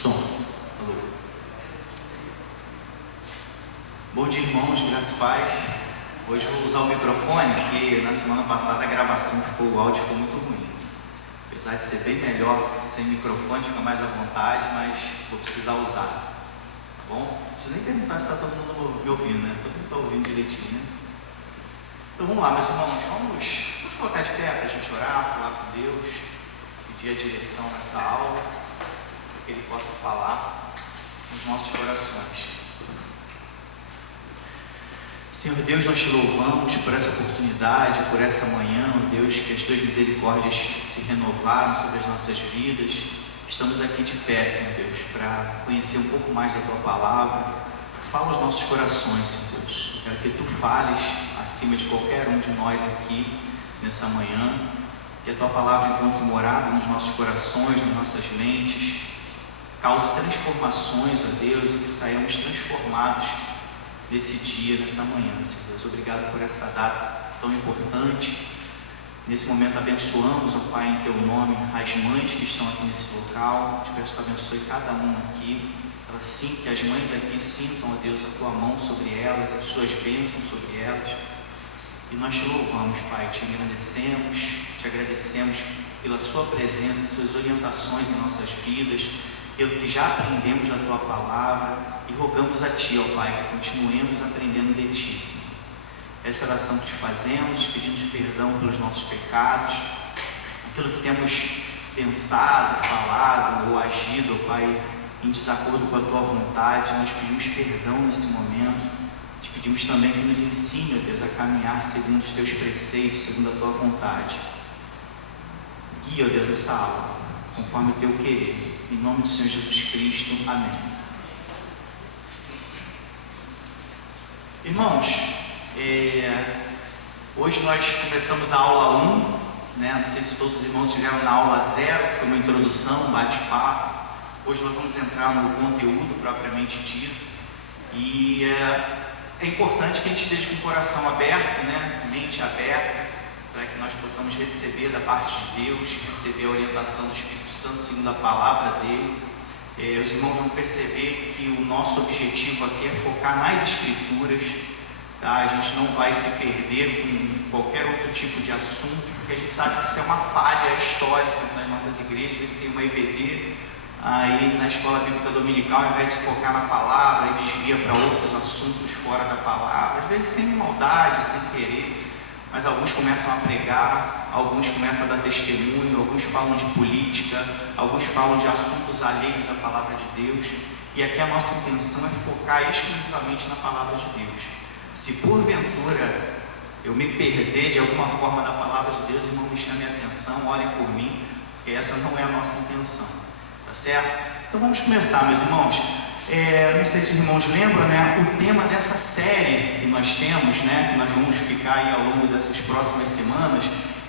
Som. Alô. Bom dia, irmãos, graças e paz. Hoje eu vou usar o microfone, porque na semana passada a gravação o áudio ficou muito ruim. Apesar de ser bem melhor sem microfone, fica mais à vontade, mas vou precisar usar. Tá bom? Não preciso nem perguntar se está todo mundo me ouvindo, né? Todo mundo está ouvindo direitinho, né? Então vamos lá, meus irmãos, vamos colocar de pé para a gente orar, falar com Deus, pedir a direção nessa aula, para que Ele possa falar nos nossos corações. Senhor Deus, nós te louvamos por essa oportunidade, por essa manhã, Deus, que as tuas misericórdias se renovaram sobre as nossas vidas. Estamos aqui de pé, Senhor Deus, para conhecer um pouco mais da tua palavra. Fala aos nossos corações, Senhor Deus. Quero que tu fales acima de qualquer um de nós aqui nessa manhã, que a tua palavra encontre morada nos nossos corações, nas nossas mentes, cause transformações, ó Deus, e que saiamos transformados nesse dia, nessa manhã, Senhor Deus. Obrigado por essa data tão importante. Nesse momento abençoamos, ó Pai, em teu nome, as mães que estão aqui nesse local. Te peço que tu abençoe cada um aqui. Que as mães aqui sintam, ó Deus, a tua mão sobre elas, as tuas bênçãos sobre elas. E nós te louvamos, Pai, te agradecemos pela sua presença, suas orientações em nossas vidas, pelo que já aprendemos da tua palavra, e rogamos a ti, ó Pai, que continuemos aprendendo de ti, Senhor. Essa oração que te fazemos, pedimos perdão pelos nossos pecados, aquilo que temos pensado, falado ou agido, ó Pai, em desacordo com a tua vontade. Nós pedimos perdão nesse momento. Te pedimos também que nos ensine, ó Deus, a caminhar segundo os teus preceitos, segundo a tua vontade. Guia, ó Deus, essa aula, conforme o teu querer. Em nome do Senhor Jesus Cristo. Amém. Irmãos, hoje nós começamos a aula 1, né? Não sei se todos os irmãos estiveram na aula 0, que foi uma introdução, um bate-papo. Hoje nós vamos entrar no conteúdo propriamente dito, e é importante que a gente esteja com o coração aberto, né? Mente aberta, para que nós possamos receber da parte de Deus, receber a orientação do Espírito Santo segundo a palavra dele. Os irmãos vão perceber que o nosso objetivo aqui é focar nas Escrituras, tá? A gente não vai se perder com qualquer outro tipo de assunto, porque a gente sabe que isso é uma falha histórica nas nossas igrejas. Às vezes tem uma EBD, aí na escola bíblica dominical, ao invés de se focar na palavra, desvia para outros assuntos fora da palavra, às vezes sem maldade, sem querer. Mas alguns começam a pregar, alguns começam a dar testemunho, alguns falam de política, alguns falam de assuntos alheios à palavra de Deus. E aqui a nossa intenção é focar exclusivamente na palavra de Deus. Se porventura eu me perder de alguma forma da palavra de Deus, irmão, me chame a atenção, olhem por mim, porque essa não é a nossa intenção, tá certo? Então vamos começar, meus irmãos. Não sei se os irmãos lembram, né? O tema dessa série que nós temos, né? Que nós vamos ficar aí ao longo dessas próximas semanas,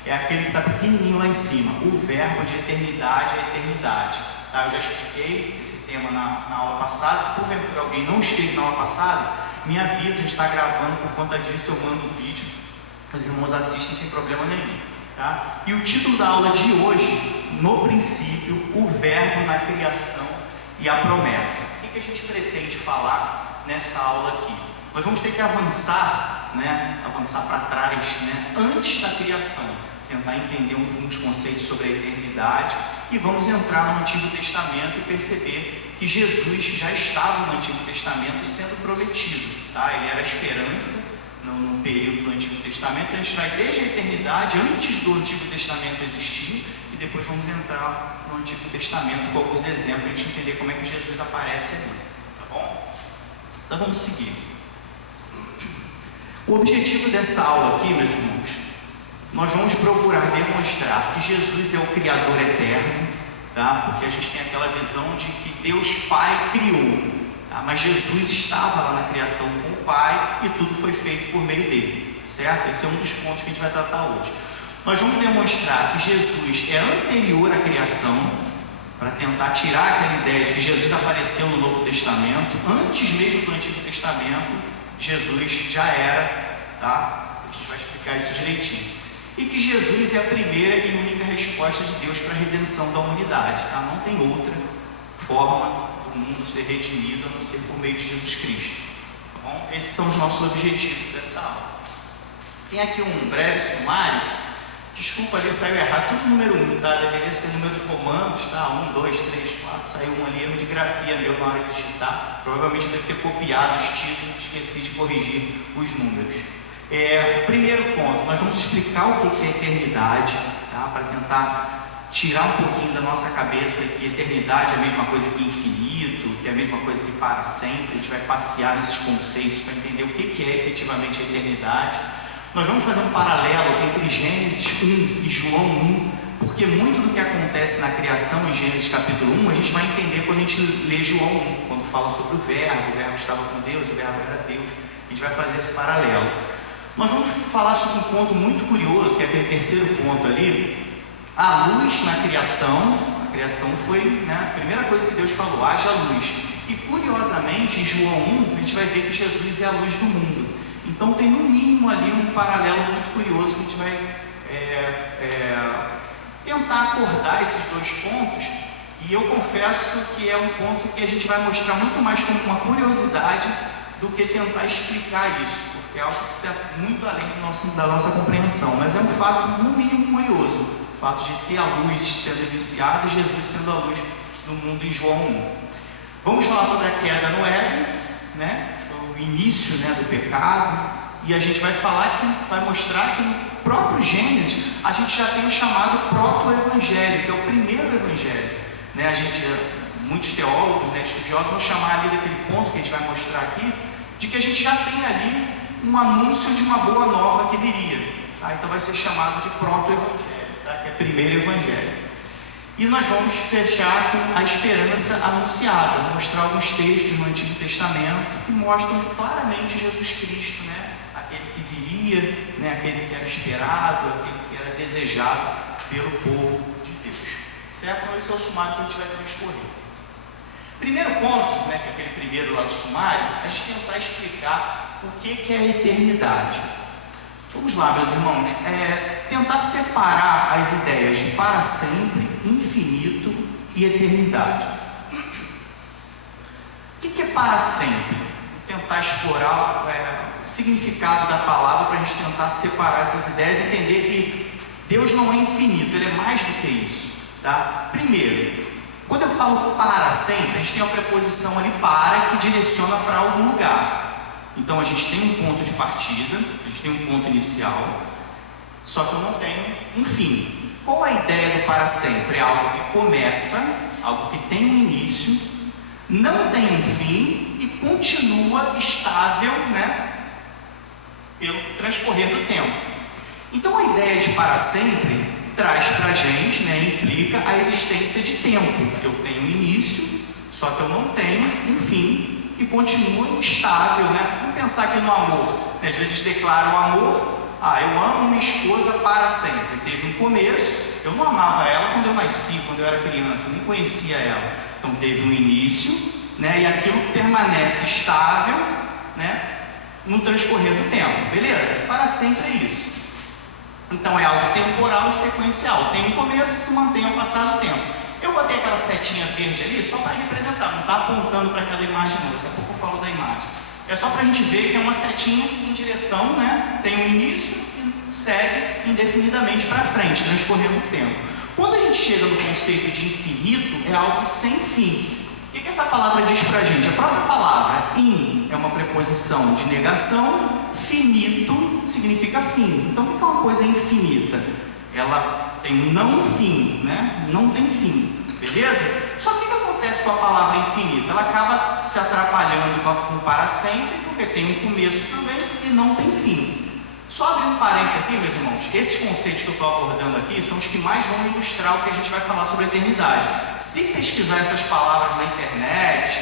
é aquele que está pequenininho lá em cima, o verbo de eternidade a eternidade. Tá? Eu já expliquei esse tema na aula passada. Se porventura alguém não esteve na aula passada, me avisa, a gente está gravando, por conta disso eu mando um vídeo, os irmãos assistem sem problema nenhum. Tá? E o título da aula de hoje, no princípio, o verbo na criação e a promessa. O que a gente pretende falar nessa aula aqui? Nós vamos ter que avançar, né? Avançar para trás, né? Antes da criação, tentar entender alguns conceitos sobre a eternidade, e vamos entrar no Antigo Testamento e perceber que Jesus já estava no Antigo Testamento sendo prometido, tá? Ele era a esperança no período do Antigo Testamento. A gente vai desde a eternidade, antes do Antigo Testamento existir, e depois vamos entrar no Antigo Testamento com alguns exemplos, para a gente entender como é que Jesus aparece ali, tá bom? Então vamos seguir. O objetivo dessa aula aqui, meus irmãos, nós vamos procurar demonstrar que Jesus é o Criador eterno, tá? Porque a gente tem aquela visão de que Deus Pai criou, tá? Mas Jesus estava lá na criação com o Pai e tudo foi feito por meio dele, certo? Esse é um dos pontos que a gente vai tratar hoje. Nós vamos demonstrar que Jesus é anterior à criação, para tentar tirar aquela ideia de que Jesus apareceu no Novo Testamento. Antes mesmo do Antigo Testamento, Jesus já era, tá? A gente vai explicar isso direitinho. E que Jesus é a primeira e única resposta de Deus para a redenção da humanidade, tá? Não tem outra forma do mundo ser redimido a não ser por meio de Jesus Cristo. Tá bom? Esses são os nossos objetivos dessa aula. Tem aqui um breve sumário. Desculpa, ali saiu errado, tudo número 1, tá? Deveria ser número de romanos, tá? 1, 2, 3, 4, saiu um ali, erro de grafia meu na hora de digitar. Provavelmente eu devo ter copiado os títulos e esqueci de corrigir os números. Primeiro ponto, nós vamos explicar o que é eternidade, tá? Para tentar tirar um pouquinho da nossa cabeça que eternidade é a mesma coisa que infinito, que é a mesma coisa que para sempre. A gente vai passear nesses conceitos para entender o que é efetivamente a eternidade. Nós vamos fazer um paralelo entre Gênesis 1 e João 1, porque muito do que acontece na criação em Gênesis capítulo 1, a gente vai entender quando a gente lê João 1, quando fala sobre o verbo estava com Deus, o verbo era Deus. A gente vai fazer esse paralelo. Nós vamos falar sobre um ponto muito curioso, que é aquele terceiro ponto ali. A luz na criação, a criação foi, né, a primeira coisa que Deus falou, haja luz. E curiosamente, em João 1, a gente vai ver que Jesus é a luz do mundo. Então tem no mínimo ali um paralelo muito curioso que a gente vai tentar acordar esses dois pontos. E eu confesso que é um ponto que a gente vai mostrar muito mais como uma curiosidade do que tentar explicar isso, porque é algo que está muito além da nossa compreensão. Mas é um fato no mínimo curioso, o fato de ter a luz sendo iniciada e Jesus sendo a luz do mundo em João 1. Vamos falar sobre a queda no Éden, né? O início, né, do pecado, e a gente vai mostrar que no próprio Gênesis a gente já tem o chamado proto-evangelho, que é o primeiro evangelho, né? Muitos teólogos, né, estudiosos vão chamar ali daquele ponto que a gente vai mostrar aqui, de que a gente já tem ali um anúncio de uma boa nova que viria, tá? Então vai ser chamado de proto-evangelho, tá? Que é primeiro evangelho. E nós vamos fechar com a esperança anunciada, mostrar alguns textos no Antigo Testamento que mostram claramente Jesus Cristo, né? Aquele que viria, né? Aquele que era esperado, aquele que era desejado pelo povo de Deus. Certo? Então esse é o sumário que a gente vai transcorrer. Primeiro ponto, né, que é aquele primeiro lá do sumário, a gente tentar explicar o que é a eternidade. Vamos lá, meus irmãos, tentar separar as ideias de para sempre, infinito e eternidade. O que é para sempre? Vou tentar explorar o significado da palavra para a gente tentar separar essas ideias e entender que Deus não é infinito, Ele é mais do que isso. Tá? Primeiro, quando eu falo para sempre, a gente tem uma preposição ali para que direciona para algum lugar. Então a gente tem um ponto de partida, a gente tem um ponto inicial, só que eu não tenho um fim. Qual a ideia do para sempre? É algo que começa, algo que tem um início, não tem um fim e continua estável, né, pelo transcorrer do tempo. Então a ideia de para sempre traz para a gente, né, implica a existência de tempo. Eu tenho um início, só que eu não tenho um fim e continua estável, né? Vamos pensar aqui no amor, né? Às vezes declaram amor, eu amo minha esposa para sempre. Teve um começo, eu não amava ela quando eu nasci, quando eu era criança, nem conhecia ela. Então teve um início, né? E aquilo permanece estável, né, no transcorrer do tempo, beleza? Para sempre é isso. Então é algo temporal e sequencial, tem um começo e se mantém ao passar do tempo. Eu botei aquela setinha verde ali só para representar, não está apontando para aquela imagem não, daqui a pouco eu falo da imagem. É só para a gente ver que é uma setinha em direção, né? Tem um início e segue indefinidamente para frente, transcorrendo o tempo. Quando a gente chega no conceito de infinito, é algo sem fim. O que essa palavra diz para a gente? A própria palavra in é uma preposição de negação, finito significa fim. Então o que é uma coisa infinita? Ela tem um não fim, né? Não tem fim, beleza? Só que o que acontece com a palavra infinita? Ela acaba se atrapalhando com para sempre, porque tem um começo também e não tem fim. Só abrindo parênteses aqui, meus irmãos, esses conceitos que eu estou abordando aqui são os que mais vão ilustrar o que a gente vai falar sobre a eternidade. Se pesquisar essas palavras na internet,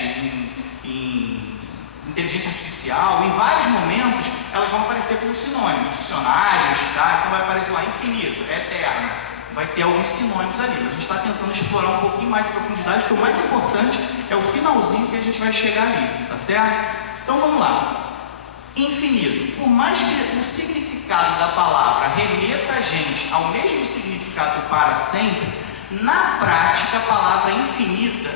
em inteligência artificial, em vários momentos, elas vão aparecer como sinônimos, dicionários, tá? Então vai aparecer lá infinito, eterno, vai ter alguns sinônimos ali. A gente está tentando explorar um pouquinho mais de profundidade, porque o mais importante é o finalzinho que a gente vai chegar ali, tá certo? Então vamos lá. Infinito, por mais que o significado da palavra remeta a gente ao mesmo significado para sempre, Na prática, a palavra infinito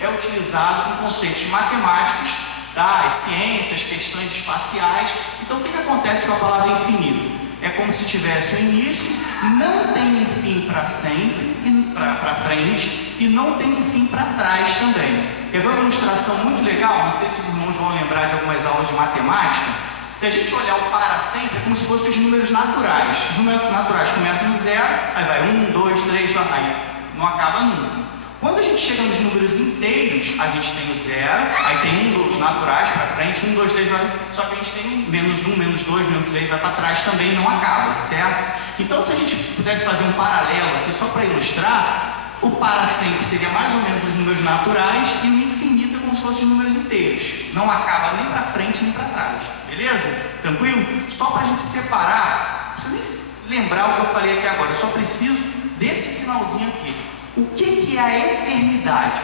é utilizado em conceitos matemáticos, tá? As ciências, questões espaciais. Então, o que acontece com a palavra infinito? É como se tivesse um início, não tem um fim para sempre, para frente, e não tem um fim para trás também. Quer ver uma ilustração muito legal? Não sei se os irmãos vão lembrar de algumas aulas de matemática. Se a gente olhar o para sempre, é como se fossem os números naturais. Os números naturais começam no zero, aí vai 1, 2, 3, aí não acaba nunca. Quando a gente chega nos números inteiros, a gente tem o zero, aí tem os naturais para frente, 1, 2, 3, só que a gente tem menos 1, menos 2, menos 3, vai para trás também e não acaba, certo? Então, se a gente pudesse fazer um paralelo aqui só para ilustrar, o para sempre seria mais ou menos os números naturais e o infinito é como se fossem os números inteiros. Não acaba nem para frente nem para trás. Beleza? Tranquilo? Só para a gente separar, não precisa nem lembrar o que eu falei aqui agora, eu só preciso desse finalzinho aqui. O que é a eternidade?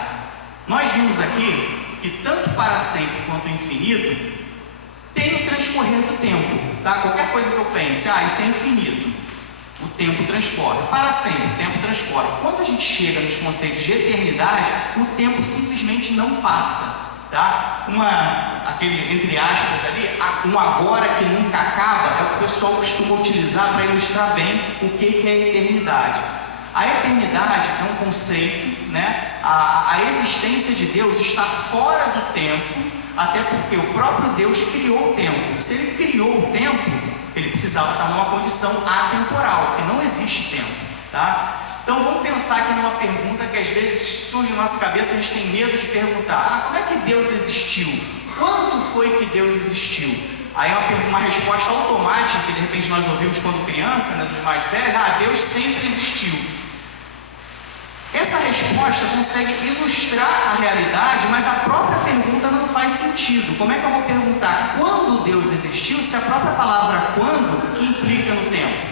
Nós vimos aqui que tanto para sempre quanto o infinito tem o transcorrer do tempo, tá? Qualquer coisa que eu pense, isso é infinito, o tempo transcorre. Para sempre, o tempo transcorre. Quando a gente chega nos conceitos de eternidade, o tempo simplesmente não passa. Tá? Aquele, entre aspas ali, um agora que nunca acaba, é o que o pessoal costuma utilizar para ilustrar bem o que é a eternidade. A eternidade é um conceito, né? A existência de Deus está fora do tempo, até porque o próprio Deus criou o tempo. Se Ele criou o tempo, Ele precisava estar numa condição atemporal, porque não existe tempo, tá? Então vamos pensar aqui numa pergunta que às vezes surge na nossa cabeça, a gente tem medo de perguntar: como é que Deus existiu? Quando foi que Deus existiu? Aí é uma resposta automática que de repente nós ouvimos quando criança, né, dos mais velhos: Deus sempre existiu. Essa resposta consegue ilustrar a realidade, mas a própria pergunta não faz sentido. Como é que eu vou perguntar quando Deus existiu, se a própria palavra quando implica no tempo?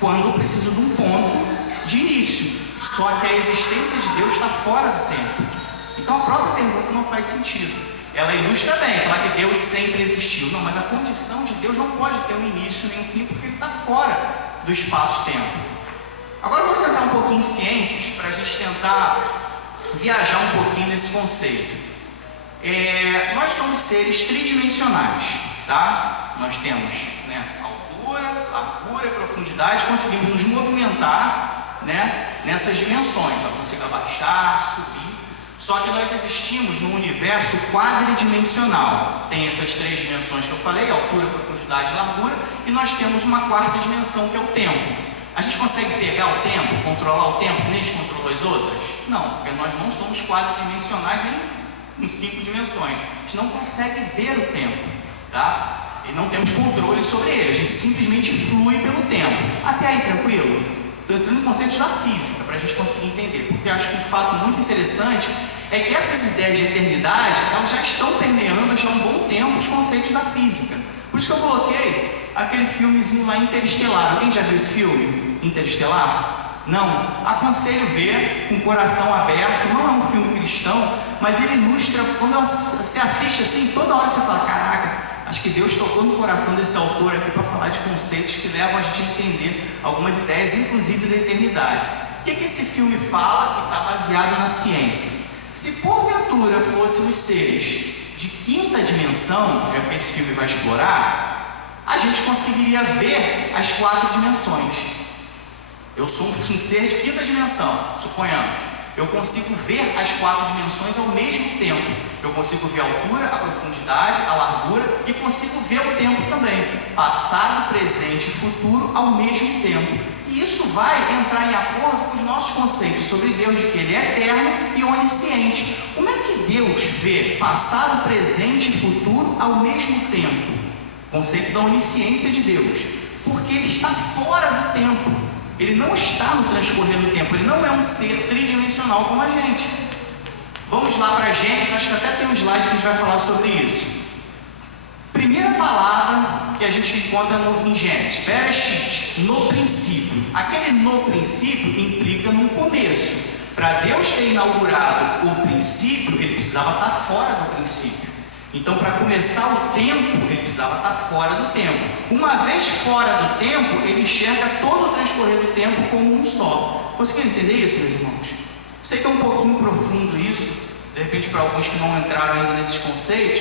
Quando precisa de um ponto de início, só que a existência de Deus está fora do tempo. Então a própria pergunta não faz sentido. Ela ilustra bem, falar que Deus sempre existiu. Não, mas a condição de Deus não pode ter um início nem um fim, porque Ele está fora do espaço-tempo. Agora vamos entrar um pouquinho em ciências, para a gente tentar viajar um pouquinho nesse conceito. Nós somos seres tridimensionais, tá? Nós temos, né, altura, largura, profundidade, conseguimos nos movimentar, né, nessas dimensões. Eu consigo abaixar, subir. Só que nós existimos num universo quadridimensional. Tem essas três dimensões que eu falei: altura, profundidade e largura. E nós temos uma quarta dimensão, que é o tempo. A gente consegue pegar o tempo, controlar o tempo, que nem a gente controlou as outras? Não, porque nós não somos quadridimensionais nem em 5 dimensões. A gente não consegue ver o tempo, tá? E não temos controle sobre ele, a gente simplesmente flui pelo tempo. Até aí, tranquilo? Estou entrando no conceito da física, para a gente conseguir entender, porque acho que um fato muito interessante é que essas ideias de eternidade, elas já estão permeando já há um bom tempo os conceitos da física. Por isso que eu coloquei aquele filmezinho lá, Interestelar. Alguém já viu esse filme, Interestelar? Não? Aconselho ver com o coração aberto. Não é um filme cristão, mas ele ilustra, quando você assiste assim, toda hora você fala: caraca, acho que Deus tocou no coração desse autor aqui para falar de conceitos que levam a gente a entender algumas ideias, inclusive da eternidade. O que esse filme fala que está baseado na ciência? Se porventura fôssemos seres de quinta dimensão, é o que esse filme vai explorar, a gente conseguiria ver as 4 dimensões. Eu sou um ser de quinta dimensão, suponhamos. Eu consigo ver as 4 dimensões ao mesmo tempo. Eu consigo ver a altura, a profundidade, a largura e consigo ver o tempo também. Passado, presente e futuro ao mesmo tempo. E isso vai entrar em acordo com os nossos conceitos sobre Deus, de que Ele é eterno e onisciente. Como é que Deus vê passado, presente e futuro ao mesmo tempo? Conceito da onisciência de Deus. Porque Ele está fora do tempo. Ele não está no transcorrer do tempo. Ele não é um ser tridimensional como a gente. Vamos lá para Gênesis, acho que até tem um slide que a gente vai falar sobre isso. Primeira palavra que a gente encontra em Gênesis: Bereshit, no princípio. Aquele no princípio implica no começo. Para Deus ter inaugurado o princípio, Ele precisava estar fora do princípio. Então, para começar o tempo, Ele precisava estar fora do tempo. Uma vez fora do tempo, Ele enxerga todo o transcorrer do tempo como um só. Conseguiram entender isso, meus irmãos? Sei que é um pouquinho profundo isso, de repente para alguns que não entraram ainda nesses conceitos,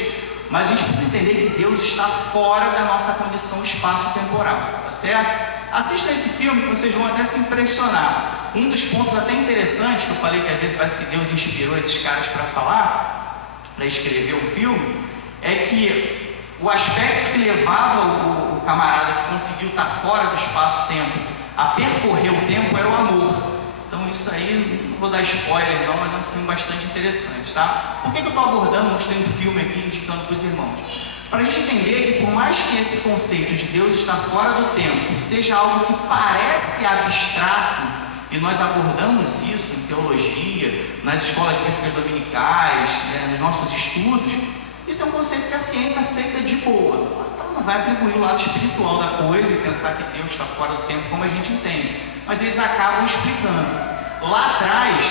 mas a gente precisa entender que Deus está fora da nossa condição espaço-temporal, tá certo? Assistam esse filme que vocês vão até se impressionar. Um dos pontos até interessantes, que eu falei que às vezes parece que Deus inspirou esses caras para falar, para escrever o filme, é que o aspecto que levava o camarada que conseguiu estar fora do espaço-tempo a percorrer o tempo era o amor. Então isso aí, não vou dar spoiler não, mas é um filme bastante interessante, tá? Por que eu estou abordando, mostrei um filme aqui, indicando para os irmãos? Para a gente entender que por mais que esse conceito de Deus estar fora do tempo seja algo que parece abstrato, e nós abordamos isso em teologia, nas escolas bíblicas dominicais, nos nossos estudos, isso é um conceito que a ciência aceita de boa. Ela não vai atribuir o lado espiritual da coisa e pensar que Deus está fora do tempo como a gente entende, mas eles acabam explicando. Lá atrás,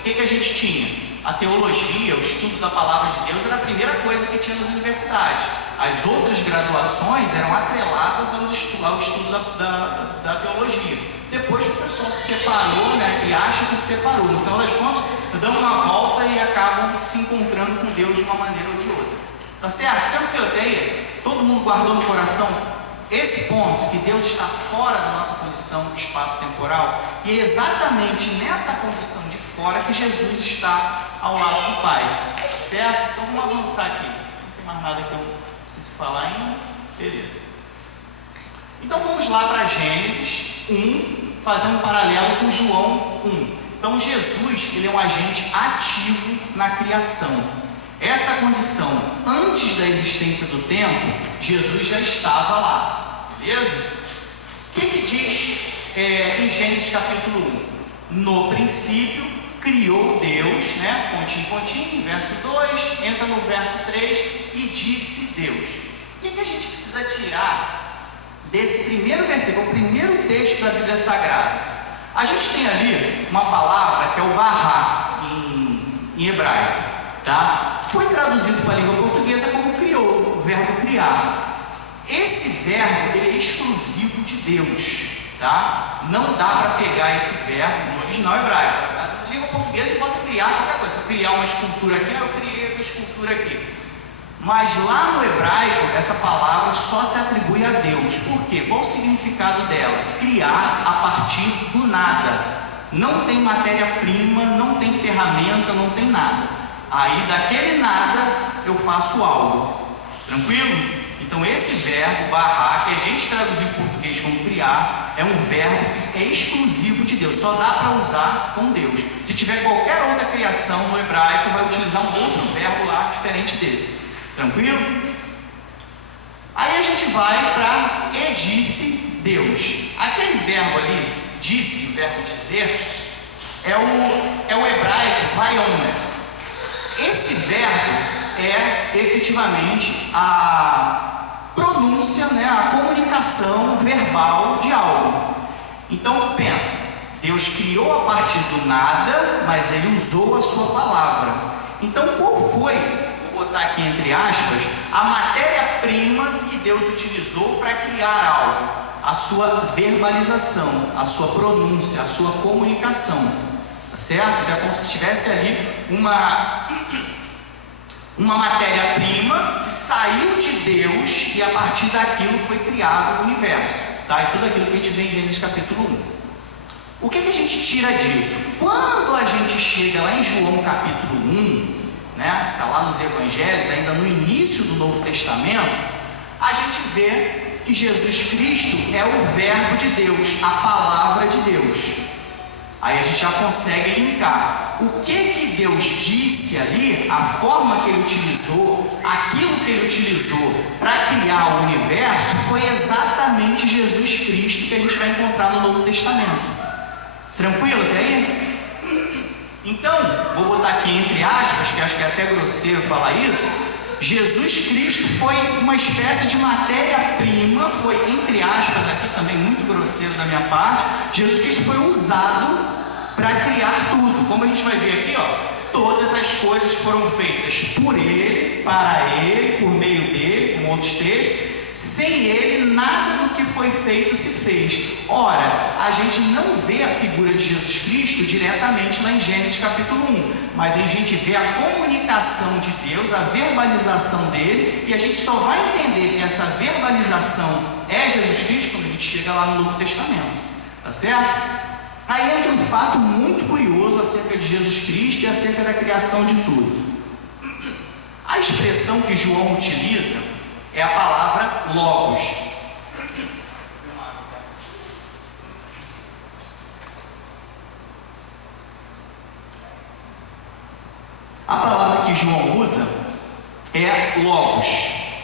o que a gente tinha? A teologia, o estudo da palavra de Deus era a primeira coisa que tinha nas universidades. As outras graduações eram atreladas ao estudo da teologia. Depois que o pessoal se separou, e acha que se separou, no final das contas, dão uma volta e acabam se encontrando com Deus de uma maneira ou de outra. Tá certo? Tranquilo até aí? Todo mundo guardou no coração esse ponto, que Deus está fora da nossa condição espaço-temporal, e é exatamente nessa condição de fora que Jesus está ao lado do Pai, certo? Então vamos avançar aqui, não tem mais nada que eu preciso falar ainda, beleza. Então vamos lá para Gênesis 1, fazer um paralelo com João 1. Então Jesus, ele é um agente ativo na criação. Essa condição, antes da existência do tempo, Jesus já estava lá, beleza? O que diz em Gênesis capítulo 1? No princípio, criou Deus, pontinho, verso 2, entra no verso 3, e disse Deus. O que a gente precisa tirar desse primeiro versículo, o primeiro texto da Bíblia Sagrada? A gente tem ali uma palavra que é o bará, em hebraico, tá? Foi traduzido para a língua portuguesa como criou, o verbo criar. Esse verbo, ele é exclusivo de Deus, tá? Não dá para pegar esse verbo no original hebraico. Na língua portuguesa ele pode criar qualquer coisa. Se eu criar uma escultura aqui, eu criei essa escultura aqui. Mas lá no hebraico, essa palavra só se atribui a Deus. Por quê? Qual o significado dela? Criar a partir do nada. Não tem matéria-prima, não tem ferramenta, não tem nada. Aí daquele nada eu faço algo. Tranquilo? Então esse verbo, bará, que a gente traduziu em português como criar, é um verbo que é exclusivo de Deus. Só dá para usar com Deus. Se tiver qualquer outra criação no hebraico, vai utilizar um outro verbo lá diferente desse. Tranquilo? Aí a gente vai para e disse Deus. Aquele verbo ali, disse, o verbo dizer, é o hebraico vaiomer. Esse verbo é efetivamente a pronúncia, a comunicação verbal de algo. Então pensa, Deus criou a partir do nada, mas Ele usou a sua palavra. Então qual foi, vou botar aqui entre aspas, a matéria-prima que Deus utilizou para criar algo? A sua verbalização, a sua pronúncia, a sua comunicação. Tá certo? Então é como se tivesse ali uma matéria-prima que saiu de Deus e a partir daquilo foi criado o universo, tá? E tudo aquilo que a gente vê em Gênesis capítulo 1. O que a gente tira disso? Quando a gente chega lá em João capítulo 1, tá lá nos Evangelhos, ainda no início do Novo Testamento, a gente vê que Jesus Cristo é o Verbo de Deus, a Palavra de Deus. Aí a gente já consegue linkar o que Deus disse ali, a forma que Ele utilizou, aquilo que Ele utilizou para criar o universo, foi exatamente Jesus Cristo que a gente vai encontrar no Novo Testamento. Tranquilo até aí? Então, vou botar aqui entre aspas, que acho que é até grosseiro falar isso, Jesus Cristo foi uma espécie de matéria-prima, foi entre aspas aqui também muito grosseiro da minha parte, Jesus Cristo foi usado para criar tudo. Como a gente vai ver aqui, todas as coisas foram feitas por Ele, para Ele, por meio dele, com outros textos, Sem ele, nada do que foi feito se fez. Ora, a gente não vê a figura de Jesus Cristo diretamente lá em Gênesis capítulo 1, mas a gente vê a comunicação de Deus, a verbalização dele, e a gente só vai entender que essa verbalização é Jesus Cristo quando a gente chega lá no Novo Testamento, tá certo? Aí entra um fato muito curioso acerca de Jesus Cristo e acerca da criação de tudo. A expressão que João utiliza é a palavra logos. A palavra que João usa é logos,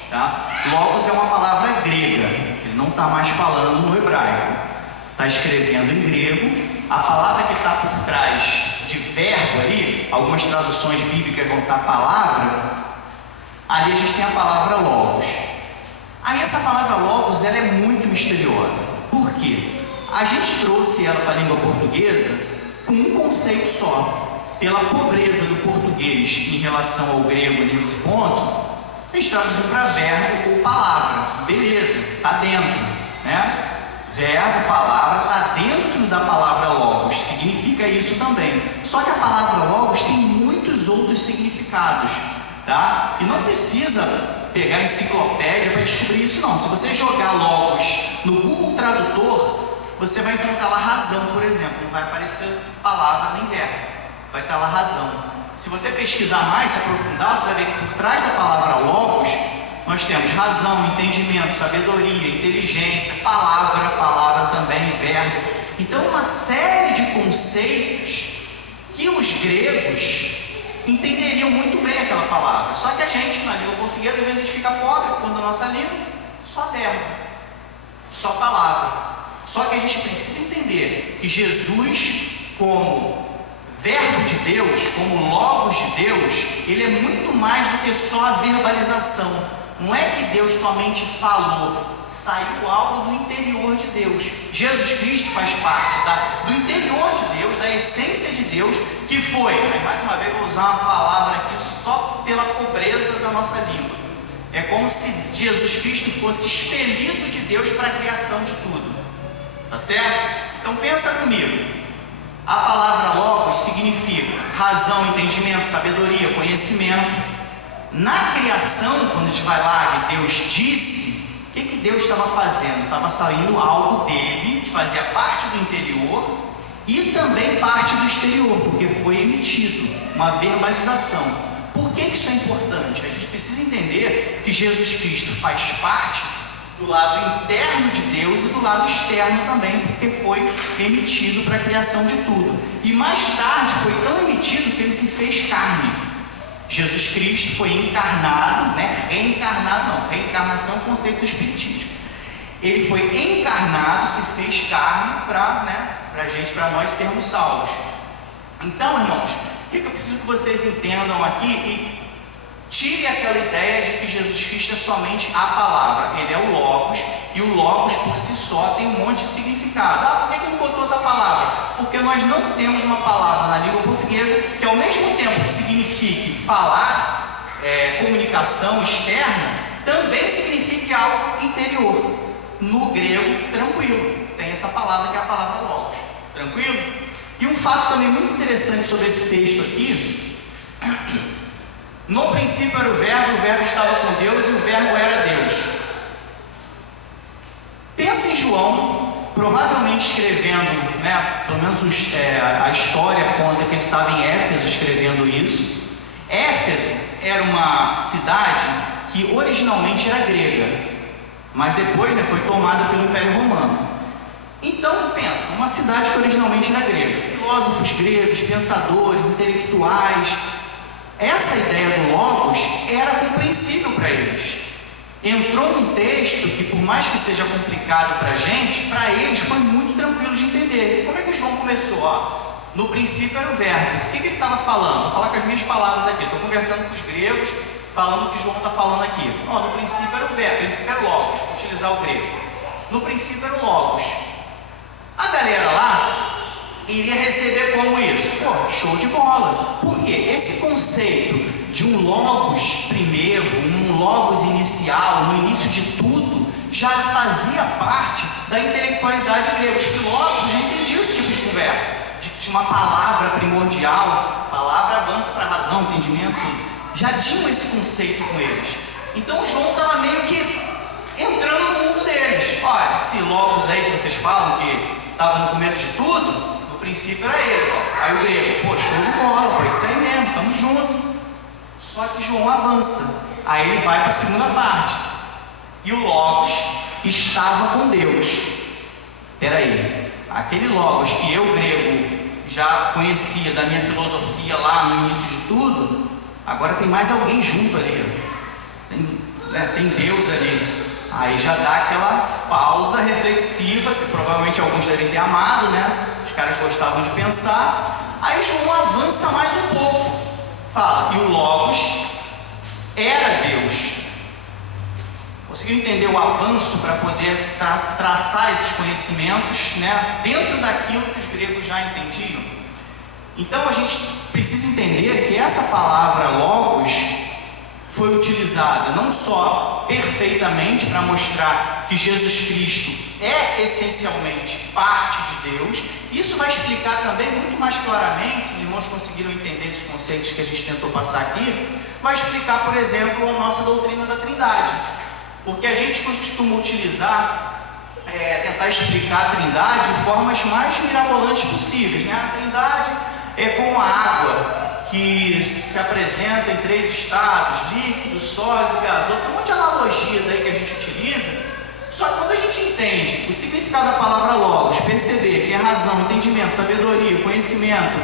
tá? Logos é uma palavra grega, ele não está mais falando no hebraico, está escrevendo em grego. A palavra que está por trás de verbo ali, algumas traduções bíblicas vão estar palavra, ali a gente tem a palavra logos. Aí essa palavra logos, ela é muito misteriosa. Por quê? A gente trouxe ela para a língua portuguesa com um conceito só. Pela pobreza do português em relação ao grego nesse ponto, a gente traduziu para verbo ou palavra. Beleza, está dentro, né? Verbo, palavra, está dentro da palavra logos, significa isso também. Só que a palavra logos tem muitos outros significados, tá? E não precisa pegar enciclopédia para descobrir isso não. Se você jogar logos no Google Tradutor, você vai encontrar lá razão, por exemplo. Não vai aparecer palavra nem verbo, vai estar lá razão. Se você pesquisar mais, se aprofundar, você vai ver que por trás da palavra logos nós temos razão, entendimento, sabedoria, inteligência, palavra também, verbo. Então, uma série de conceitos que os gregos entenderiam muito bem aquela palavra. Só que a gente, na língua portuguesa, às vezes a gente fica pobre quando a nossa língua só verbo, só palavra. Só que a gente precisa entender que Jesus, como verbo de Deus, como logos de Deus, ele é muito mais do que só a verbalização. Não é que Deus somente falou, saiu algo do interior de Deus. Jesus Cristo faz parte do interior de Deus, da essência de Deus, que foi, mais uma vez vou usar uma palavra aqui só pela pobreza da nossa língua. É como se Jesus Cristo fosse expelido de Deus para a criação de tudo. Tá certo? Então pensa comigo. A palavra logos significa razão, entendimento, sabedoria, conhecimento. Na criação, quando a gente vai lá e Deus disse, o que Deus estava fazendo? Estava saindo algo dele, que fazia parte do interior e também parte do exterior, porque foi emitido uma verbalização. Por que isso é importante? A gente precisa entender que Jesus Cristo faz parte do lado interno de Deus e do lado externo também, porque foi emitido para a criação de tudo. E mais tarde foi tão emitido que ele se fez carne. Jesus Cristo foi encarnado, reencarnado não, reencarnação é um conceito do espiritismo. Ele foi encarnado, se fez carne para nós sermos salvos. Então, irmãos, o que eu preciso que vocês entendam aqui e tire aquela ideia de que Jesus Cristo é somente a palavra. Ele é o Logos, e o Logos por si só tem um monte de significado. Por que não botou outra palavra? Porque nós não temos uma palavra na língua portuguesa que ao mesmo tempo que signifique falar, comunicação externa, também signifique algo interior. No grego, tranquilo, tem essa palavra que é a palavra Logos. Tranquilo? E um fato também muito interessante sobre esse texto aqui. No princípio era o verbo estava com Deus e o verbo era Deus. Pensa em João, provavelmente escrevendo, pelo menos a história conta que ele estava em Éfeso escrevendo isso. Éfeso era uma cidade que originalmente era grega, mas depois foi tomada pelo Império Romano. Então pensa, uma cidade que originalmente era grega, filósofos gregos, pensadores, intelectuais. Essa ideia do Logos era compreensível para eles. Entrou num texto que, por mais que seja complicado para a gente, para eles foi muito tranquilo de entender. Como é que João começou? No princípio era o verbo. O que ele estava falando? Vou falar com as minhas palavras aqui. Estou conversando com os gregos, falando o que João está falando aqui. No princípio era o verbo, no princípio era o Logos, vou utilizar o grego. No princípio era o Logos. A galera lá iria receber como isso? Show de bola. Por quê? Esse conceito de um logos primeiro, um logos inicial, no início de tudo, já fazia parte da intelectualidade grega. Os filósofos já entendiam esse tipo de conversa, de uma palavra primordial, palavra avança para a razão, entendimento, já tinham esse conceito com eles. Então João estava meio que entrando no mundo deles. Olha, esse logos aí que vocês falam que estava no começo de tudo, no princípio era ele. Ó. Aí o grego, pô, show de bola, pô, isso aí mesmo, estamos juntos. Só que João avança, aí ele vai para a segunda parte. E o logos estava com Deus. Peraí, aquele logos que eu, grego, já conhecia da minha filosofia lá no início de tudo, agora tem mais alguém junto ali. Tem Deus ali. Aí já dá aquela pausa reflexiva, que provavelmente alguns devem ter amado, né? Os caras gostavam de pensar. Aí João avança mais um pouco. Fala, e o logos era Deus. Conseguiu entender o avanço para poder traçar esses conhecimentos, né, dentro daquilo que os gregos já entendiam? Então a gente precisa entender que essa palavra logos foi utilizada não só perfeitamente para mostrar que Jesus Cristo é essencialmente parte de Deus. Isso vai explicar também muito mais claramente, se os irmãos conseguiram entender esses conceitos que a gente tentou passar aqui, vai explicar, por exemplo, a nossa doutrina da Trindade. Porque a gente costuma utilizar, tentar explicar a Trindade de formas mais mirabolantes possíveis, né? A Trindade é como a água, que se apresenta em 3 estados, líquido, sólido e gasoso. Tem um monte de analogias aí que a gente utiliza. Só que quando a gente entende o significado da palavra logos, perceber que é razão, entendimento, sabedoria, conhecimento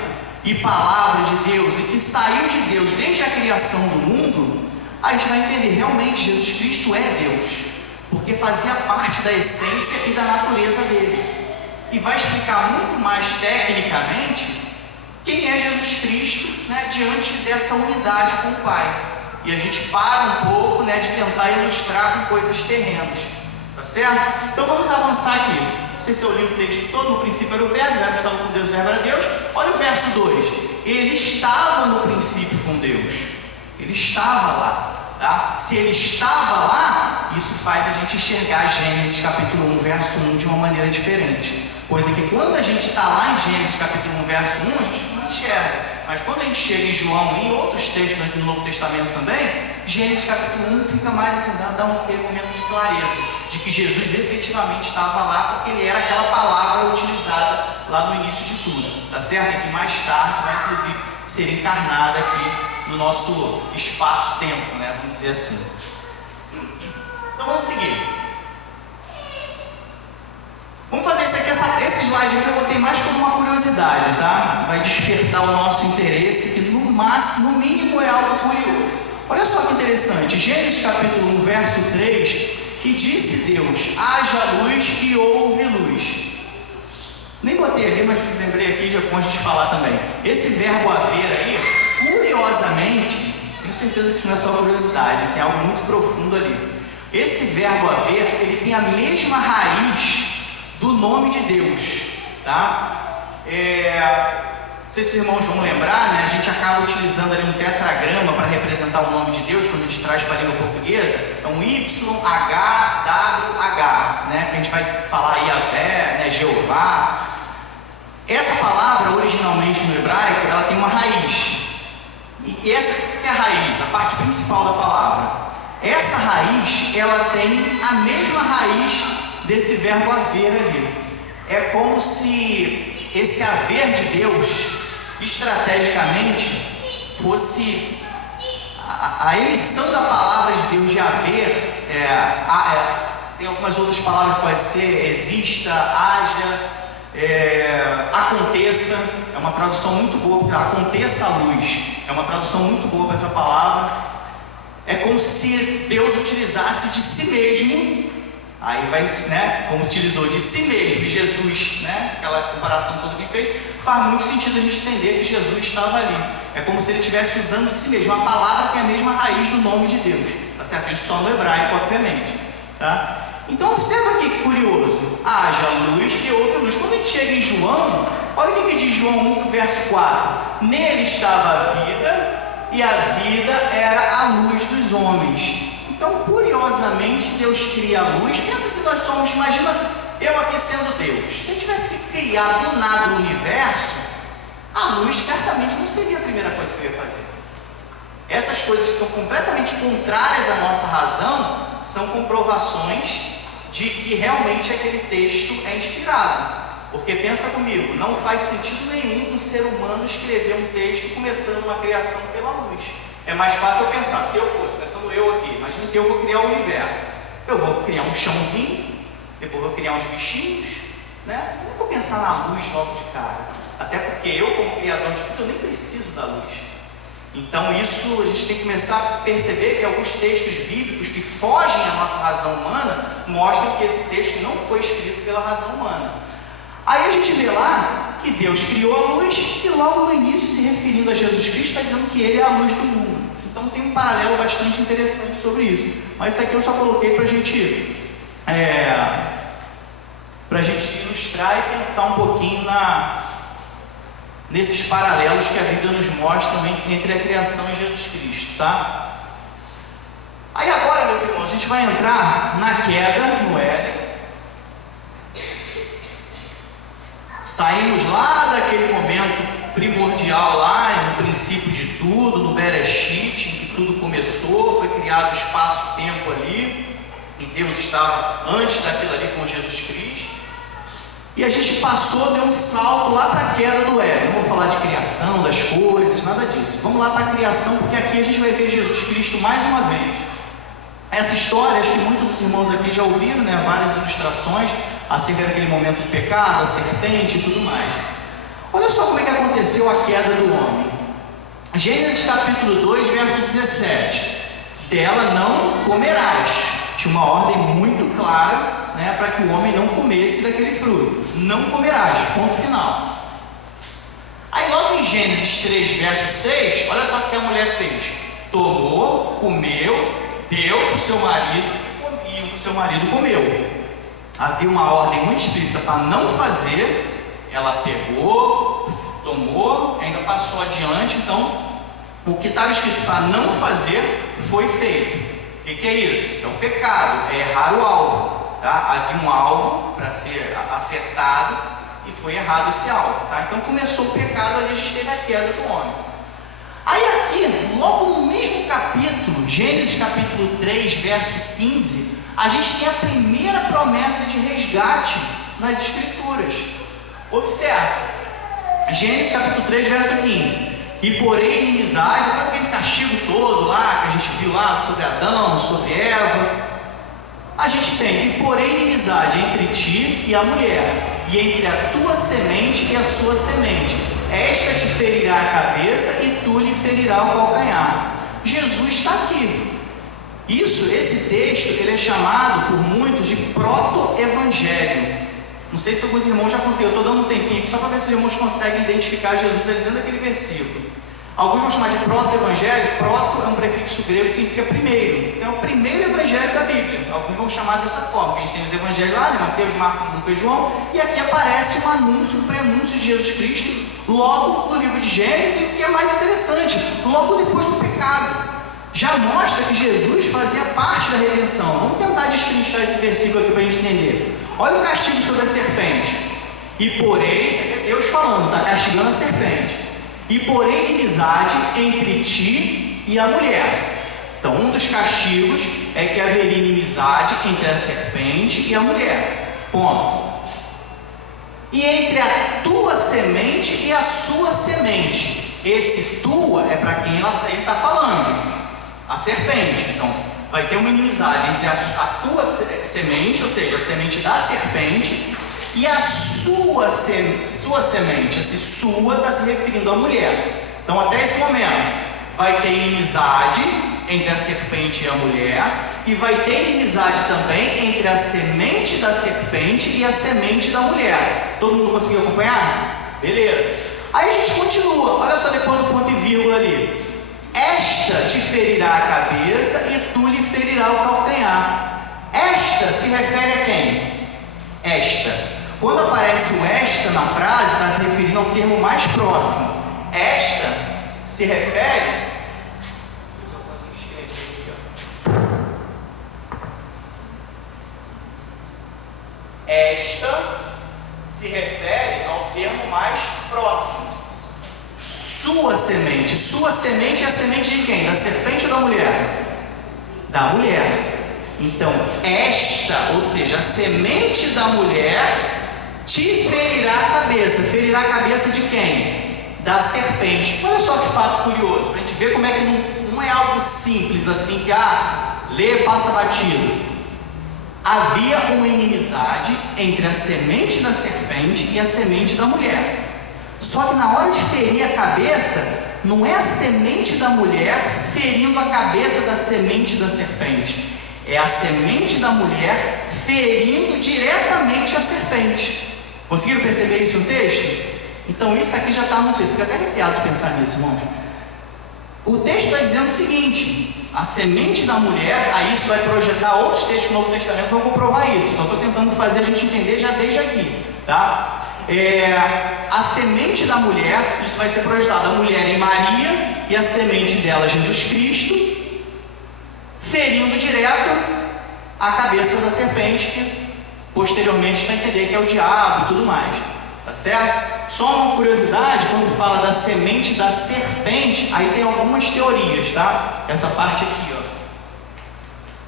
e palavra de Deus, e que saiu de Deus desde a criação do mundo, a gente vai entender realmente Jesus Cristo é Deus, porque fazia parte da essência e da natureza dele. E vai explicar muito mais tecnicamente quem é Jesus Cristo, né, diante dessa unidade com o Pai. E a gente para um pouco, né, de tentar ilustrar com coisas terrenas. Tá certo? Então vamos avançar aqui. Não sei se eu li o texto todo. No princípio era o verbo estava com Deus, o verbo era Deus. Olha o verso 2. Ele estava no princípio com Deus. Ele estava lá. Tá? Se ele estava lá, isso faz a gente enxergar Gênesis capítulo 1, verso 1 de uma maneira diferente. Coisa que quando a gente está lá em Gênesis capítulo 1, verso 1, a gente não enxerga. Mas quando a gente chega em João e em outros textos no Novo Testamento também, Gênesis capítulo 1 fica mais assim, dá aquele momento de clareza, de que Jesus efetivamente estava lá, porque ele era aquela palavra utilizada lá no início de tudo, tá certo? E que mais tarde vai inclusive ser encarnada aqui no nosso espaço-tempo, né? Vamos dizer assim. Então vamos seguir. Vamos fazer isso aqui, esse slide aqui eu botei mais como uma curiosidade, tá? Vai despertar o nosso interesse, que no máximo, no mínimo é algo curioso. Olha só que interessante, Gênesis capítulo 1, verso 3, e disse Deus, haja luz e houve luz. Nem botei ali, mas lembrei aqui de bom a gente falar também. Esse verbo haver aí, curiosamente, tenho certeza que isso não é só curiosidade, tem algo muito profundo ali. Esse verbo haver, ele tem a mesma raiz do nome de Deus, tá? Não sei se os irmãos vão lembrar, né? A gente acaba utilizando ali um tetragrama para representar o nome de Deus, quando a gente traz para a língua portuguesa, é um YHWH, né? Que a gente vai falar Yahvé, né? Jeová. Essa palavra, originalmente no hebraico, ela tem uma raiz. E essa é a raiz, a parte principal da palavra. Essa raiz, ela tem a mesma raiz desse verbo haver ali. É como se esse haver de Deus, estrategicamente, fosse a emissão da palavra de Deus de haver. Tem algumas outras palavras que pode ser exista, haja, aconteça. É uma tradução muito boa, porque aconteça a luz. É uma tradução muito boa para essa palavra. É como se Deus utilizasse de si mesmo. Aí vai, né, como utilizou de si mesmo, e Jesus, né, aquela comparação toda que ele fez, faz muito sentido a gente entender que Jesus estava ali. É como se ele estivesse usando de si mesmo, uma palavra que tem a mesma raiz do nome de Deus, tá certo? Isso só no hebraico, obviamente, tá? Então observa aqui que curioso, haja luz e houve luz. Quando a gente chega em João, olha o que diz João 1, verso 4, nele estava a vida, e a vida era a luz dos homens. Então, curiosamente, misteriosamente Deus cria a luz. Pensa que nós somos, imagina eu aqui sendo Deus. Se eu tivesse que criar do nada o universo, a luz certamente não seria a primeira coisa que eu ia fazer. Essas coisas que são completamente contrárias à nossa razão são comprovações de que realmente aquele texto é inspirado. Porque pensa comigo, não faz sentido nenhum um ser humano escrever um texto começando uma criação pela luz. É mais fácil eu pensar, se eu fosse, pensando eu aqui, imagina que eu vou criar o universo. Eu vou criar um chãozinho, depois vou criar uns bichinhos, né? Eu não vou pensar na luz logo de cara. Até porque eu, como criador de tudo, eu nem preciso da luz. Então isso a gente tem que começar a perceber que alguns textos bíblicos que fogem à nossa razão humana mostram que esse texto não foi escrito pela razão humana. Aí a gente vê lá que Deus criou a luz e logo no início, se referindo a Jesus Cristo, está dizendo que Ele é a luz do mundo. Então tem um paralelo bastante interessante sobre isso. Mas isso aqui eu só coloquei para a gente ilustrar e pensar um pouquinho nesses paralelos que a Bíblia nos mostra entre a criação e Jesus Cristo, tá? Aí agora, meus irmãos, a gente vai entrar na queda no Éden. Saímos lá daquele momento primordial lá, no princípio de tudo, no Bereshit, em que tudo começou, foi criado espaço-tempo ali, e Deus estava antes daquilo ali com Jesus Cristo. E a gente passou, deu um salto lá para a queda do Éden. Não vou falar de criação, das coisas, nada disso. Vamos lá para a criação, porque aqui a gente vai ver Jesus Cristo mais uma vez. Essa história, acho que muitos dos irmãos aqui já ouviram, né? Várias ilustrações acerca daquele momento do pecado, a serpente e tudo mais. Olha só como é que aconteceu a queda do homem. Gênesis capítulo 2, verso 17. Dela não comerás. Tinha uma ordem muito clara, né, para que o homem não comesse daquele fruto. Não comerás, ponto final. Aí logo em Gênesis 3, verso 6, olha só o que a mulher fez. Tomou, comeu, deu para o seu marido e o seu marido comeu. Havia uma ordem muito explícita para não fazer. Ela pegou, tomou, ainda passou adiante. Então o que estava escrito para não fazer foi feito. O que é isso? É o pecado, é errar o alvo. Tá? Havia um alvo para ser acertado e foi errado esse alvo. Tá? Então começou o pecado, ali a gente teve a queda do homem. Aí aqui, logo no mesmo capítulo, Gênesis capítulo 3, verso 15, a gente tem a primeira promessa de resgate nas Escrituras. Observa, Gênesis capítulo 3, verso 15. E porém inimizade, não é aquele castigo todo lá que a gente viu lá sobre Adão, sobre Eva. A gente tem, e porém inimizade entre ti e a mulher, e entre a tua semente e a sua semente. Esta te ferirá a cabeça e tu lhe ferirá o calcanhar. Jesus está aqui. Esse texto, ele é chamado por muitos de proto-evangelho. Não sei se alguns irmãos já conseguiram, eu estou dando um tempinho aqui só para ver se os irmãos conseguem identificar Jesus ali dentro daquele versículo. Alguns vão chamar de proto-evangelho. Proto é um prefixo grego que significa primeiro. Então é o primeiro evangelho da Bíblia. Alguns vão chamar dessa forma. A gente tem os evangelhos lá, né? Mateus, Marcos, Lucas, João. E aqui aparece um anúncio, um prenúncio de Jesus Cristo logo no livro de Gênesis, o que é mais interessante, logo depois do pecado. Já mostra que Jesus fazia parte da redenção. Vamos tentar destrinchar esse versículo aqui para a gente entender. Olha o castigo sobre a serpente. E porém, isso aqui é Deus falando, está castigando a serpente. E porém inimizade entre ti e a mulher. Então um dos castigos é que haveria inimizade entre a serpente e a mulher. Ponto. E entre a tua semente e a sua semente. Esse tua é para quem ele está falando. A serpente. Então vai ter uma inimizade entre a tua semente, ou seja, a semente da serpente, e a sua semente. Esse sua está se referindo à mulher. Então até esse momento vai ter inimizade entre a serpente e a mulher, e vai ter inimizade também entre a semente da serpente e a semente da mulher. Todo mundo conseguiu acompanhar? Beleza. Aí a gente continua, olha só depois do ponto e vírgula ali. Esta te ferirá a cabeça e tu lhe ferirá o calcanhar. Esta se refere a quem? Esta. Quando aparece o esta na frase, está se referindo ao termo mais próximo. Esta se refere... Eu só consigo escrever aqui, ó. se refere ao termo mais próximo. Sua semente. Sua semente é a semente de quem? Da serpente ou da mulher? Da mulher. Então, esta, ou seja, a semente da mulher te ferirá a cabeça. Ferirá a cabeça de quem? Da serpente. Olha só que fato curioso, para a gente ver como é que não é algo simples assim, que lê, passa batido. Havia uma inimizade entre a semente da serpente e a semente da mulher. Só que na hora de ferir a cabeça, não é a semente da mulher ferindo a cabeça da semente da serpente. É a semente da mulher ferindo diretamente a serpente. Conseguiram perceber isso no texto? Então isso aqui já está anunciado. Fica até arrepiado de pensar nisso, irmão. O texto está dizendo o seguinte: a semente da mulher, aí isso vai projetar outros textos do Novo Testamento, vão comprovar isso. Só estou tentando fazer a gente entender já desde aqui, tá? A semente da mulher, isso vai ser projetado, a mulher em Maria e a semente dela, Jesus Cristo, ferindo direto a cabeça da serpente, que posteriormente vai entender que é o diabo e tudo mais, tá certo? Só uma curiosidade, quando fala da semente da serpente, aí tem algumas teorias, tá? Essa parte aqui,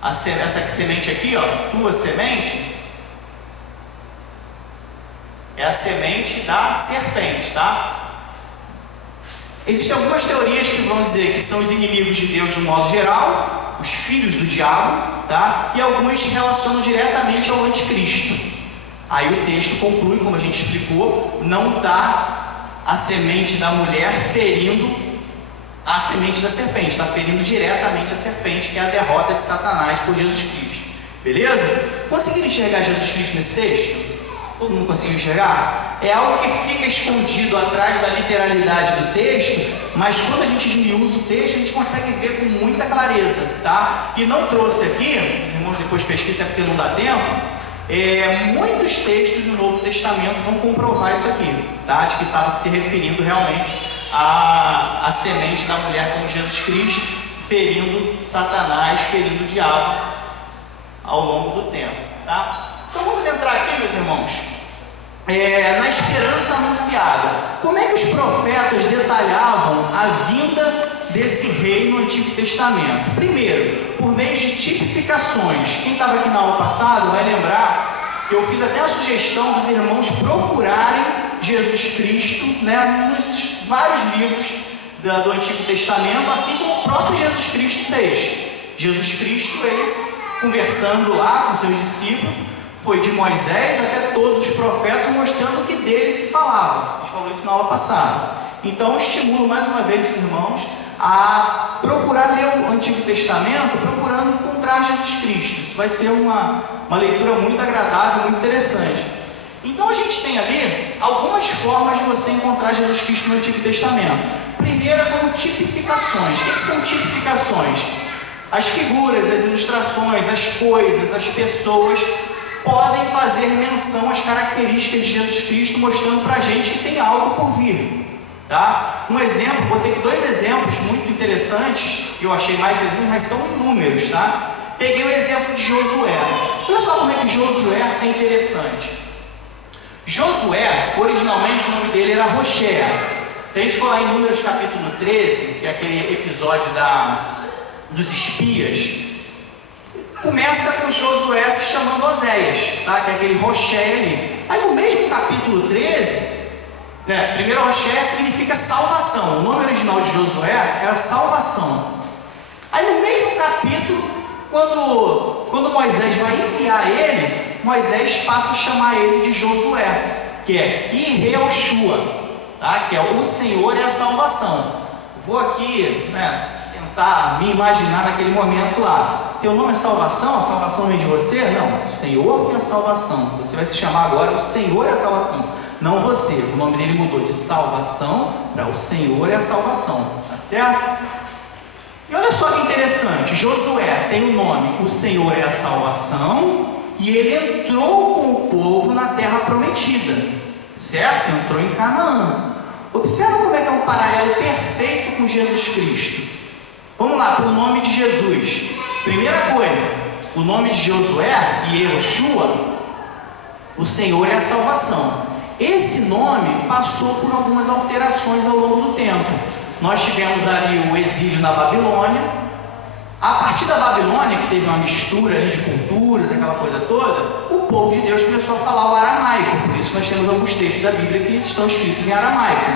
ó, essa semente aqui, ó, tua semente, é a semente da serpente, tá? Existem algumas teorias que vão dizer que são os inimigos de Deus de um modo geral, os filhos do diabo, tá? E algumas se relacionam diretamente ao anticristo. Aí o texto conclui, como a gente explicou, não está a semente da mulher ferindo a semente da serpente, está ferindo diretamente a serpente, que é a derrota de Satanás por Jesus Cristo. Beleza? Conseguiram enxergar Jesus Cristo nesse texto? Todo mundo conseguiu enxergar? É algo que fica escondido atrás da literalidade do texto, mas quando a gente esmiuça o texto, a gente consegue ver com muita clareza, tá? E não trouxe aqui, os irmãos depois pesquisam, até porque não dá tempo, muitos textos do Novo Testamento vão comprovar isso aqui, tá? De que estava se referindo realmente à semente da mulher como Jesus Cristo, ferindo Satanás, ferindo o diabo ao longo do tempo, tá? Então vamos entrar aqui, meus irmãos, na esperança anunciada. Como é que os profetas detalhavam a vinda desse rei no Antigo Testamento? Primeiro, por meio de tipificações. Quem estava aqui na aula passada vai lembrar que eu fiz até a sugestão dos irmãos procurarem Jesus Cristo, né, nos vários livros do Antigo Testamento, assim como o próprio Jesus Cristo fez. Jesus Cristo, eles conversando lá com seus discípulos, foi de Moisés até todos os profetas, mostrando o que dele se falava. A gente falou isso na aula passada. Então, eu estimulo mais uma vez os irmãos a procurar ler o Antigo Testamento, procurando encontrar Jesus Cristo. Isso vai ser uma leitura muito agradável, muito interessante. Então, a gente tem ali algumas formas de você encontrar Jesus Cristo no Antigo Testamento. Primeira, como tipificações. O que são tipificações? As figuras, as ilustrações, as coisas, as pessoas podem fazer menção às características de Jesus Cristo, mostrando para a gente que tem algo por vir, tá? Um exemplo, vou ter aqui dois exemplos muito interessantes, que eu achei mais exemplos, mas são inúmeros, tá? Peguei o exemplo de Josué. Olha só como é que Josué é interessante. Josué, originalmente o nome dele era Rocher. Se a gente for lá em Números capítulo 13, que é aquele episódio dos espias, começa com Josué se chamando Oséias, tá? Que é aquele Rocher ali. Aí no mesmo capítulo 13, primeiro Rocher significa salvação. O nome original de Josué era salvação. Aí no mesmo capítulo, quando Moisés vai enviar ele, Moisés passa a chamar ele de Josué, que é Iehoshua, tá? Que é o Senhor é a salvação. Vou aqui, tentar me imaginar naquele momento lá. Teu nome é salvação? A salvação vem de você? Não, o Senhor que é a salvação. Você vai se chamar agora o Senhor é a salvação, não você. O nome dele mudou de salvação para o Senhor é a salvação, tá certo? E olha só que interessante, Josué tem o nome, o Senhor é a salvação, e ele entrou com o povo na terra prometida, certo? Entrou em Canaã. Observa como é que é um paralelo perfeito com Jesus Cristo. Vamos lá, para o nome de Jesus. Primeira coisa, o nome de Josué, Iehoshua, o Senhor é a salvação. Esse nome passou por algumas alterações ao longo do tempo. Nós tivemos ali o exílio na Babilônia. A partir da Babilônia, que teve uma mistura ali de culturas, aquela coisa toda, o povo de Deus começou a falar o aramaico. Por isso nós temos alguns textos da Bíblia que estão escritos em aramaico.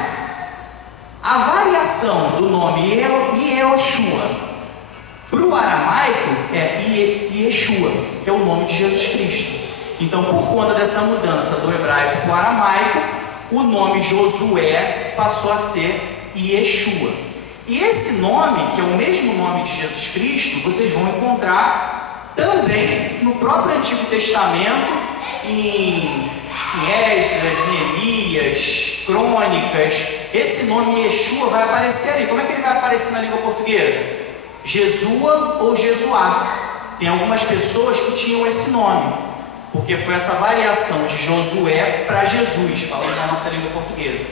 A variação do nome Yehoshua para o aramaico é Yeshua, que é o nome de Jesus Cristo. Então, por conta dessa mudança do hebraico para o aramaico, o nome Josué passou a ser Yeshua. E esse nome, que é o mesmo nome de Jesus Cristo, vocês vão encontrar também no próprio Antigo Testamento, em Esdras, Neemias, Crônicas. Esse nome Yeshua vai aparecer ali. Como é que ele vai aparecer na língua portuguesa? Jesua ou Jesuá. Tem algumas pessoas que tinham esse nome, porque foi essa variação de Josué para Jesus, falando na nossa língua portuguesa.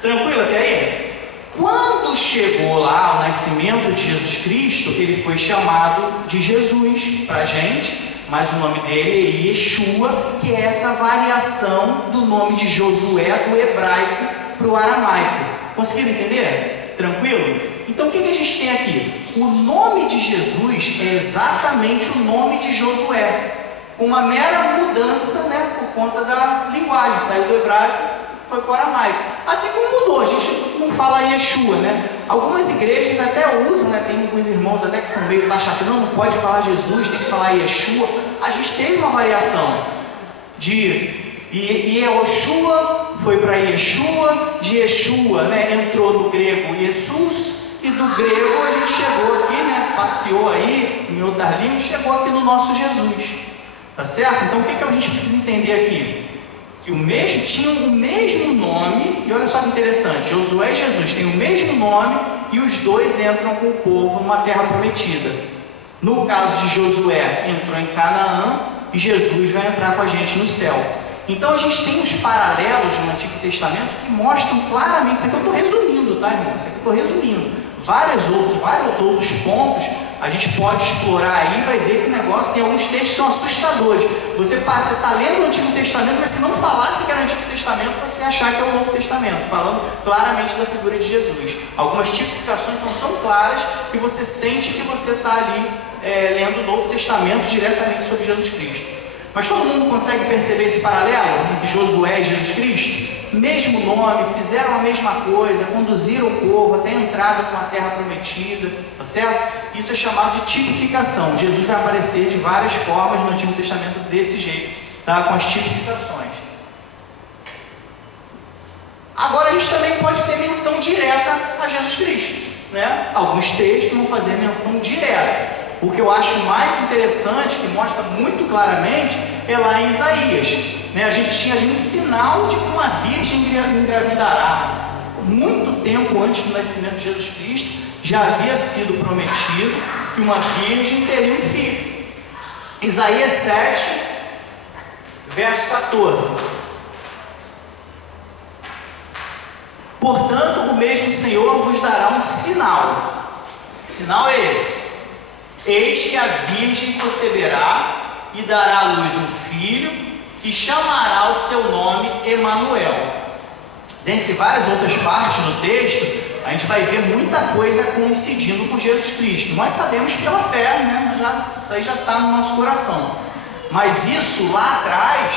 Tranquilo até aí? Quando chegou lá o nascimento de Jesus Cristo, ele foi chamado de Jesus para a gente, mas o nome dele é Yeshua, que é essa variação do nome de Josué do hebraico para o aramaico. Conseguiram entender? Tranquilo? Então o que a gente tem aqui? O nome de Jesus é exatamente o nome de Josué, com uma mera mudança, né, por conta da linguagem, saiu do hebraico, foi para o aramaico. Assim como mudou, a gente não fala Yeshua, né? Algumas igrejas até usam, né? Tem alguns irmãos até que são meio taxativos, não pode falar Jesus, tem que falar Yeshua. A gente teve uma variação de Yehoshua foi para Yeshua, de Yeshua, né, entrou no grego Jesus, e do grego a gente chegou aqui, né, passeou aí em outras línguas, chegou aqui no nosso Jesus, tá certo? Então o que a gente precisa entender aqui? Que tinham o mesmo nome, e olha só que interessante, Josué e Jesus têm o mesmo nome, e os dois entram com o povo numa terra prometida. No caso de Josué, entrou em Canaã, e Jesus vai entrar com a gente no céu. Então a gente tem uns paralelos no Antigo Testamento que mostram claramente, isso aqui eu estou resumindo, tá, irmão? Isso aqui eu estou resumindo. Vários outros pontos a gente pode explorar aí, vai ver que o negócio tem alguns textos que são assustadores. Você está lendo o Antigo Testamento, mas se não falasse que era o Antigo Testamento, você ia achar que é o Novo Testamento, falando claramente da figura de Jesus. Algumas tipificações são tão claras que você sente que você está ali lendo o Novo Testamento diretamente sobre Jesus Cristo. Mas todo mundo consegue perceber esse paralelo entre Josué e Jesus Cristo? Mesmo nome, fizeram a mesma coisa, conduziram o povo até a entrada numa terra prometida, tá certo? Isso é chamado de tipificação. Jesus vai aparecer de várias formas no Antigo Testamento desse jeito, tá? Com as tipificações. Agora a gente também pode ter menção direta a Jesus Cristo, né? Alguns textos vão fazer menção direta. O que eu acho mais interessante, que mostra muito claramente, é lá em Isaías, né? A gente tinha ali um sinal de que uma virgem engravidará. Muito tempo antes do nascimento de Jesus Cristo, já havia sido prometido que uma virgem teria um filho. Isaías 7, verso 14. Portanto, o mesmo Senhor vos dará um sinal. Que sinal é esse? Eis que a virgem conceberá e dará à luz um filho, e chamará o seu nome Emanuel. Dentre várias outras partes no texto, a gente vai ver muita coisa coincidindo com Jesus Cristo. Nós sabemos pela fé, né? Isso aí já está no nosso coração. Mas isso lá atrás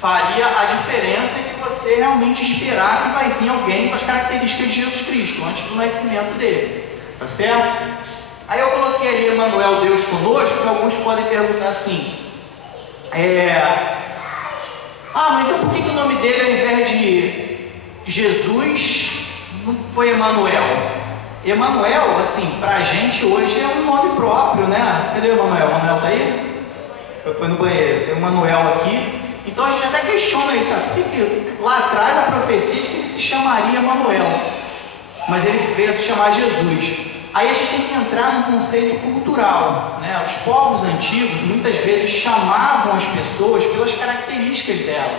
faria a diferença em que você realmente esperar que vai vir alguém com as características de Jesus Cristo, antes do nascimento dele. Tá certo? Aí eu coloquei ali Emanuel, Deus conosco, porque alguns podem perguntar assim, mas então por que o nome dele, ao invés de Jesus, não foi Emanuel? Emanuel, assim, pra gente hoje é um nome próprio, né? Cadê o Emanuel? O Emanuel tá aí? Foi no banheiro, tem o Emanuel aqui. Então a gente até questiona isso, por que lá atrás a profecia diz que ele se chamaria Emanuel, mas ele veio a se chamar Jesus. Aí a gente tem que entrar num conceito cultural, né? Os povos antigos muitas vezes chamavam as pessoas pelas características dela.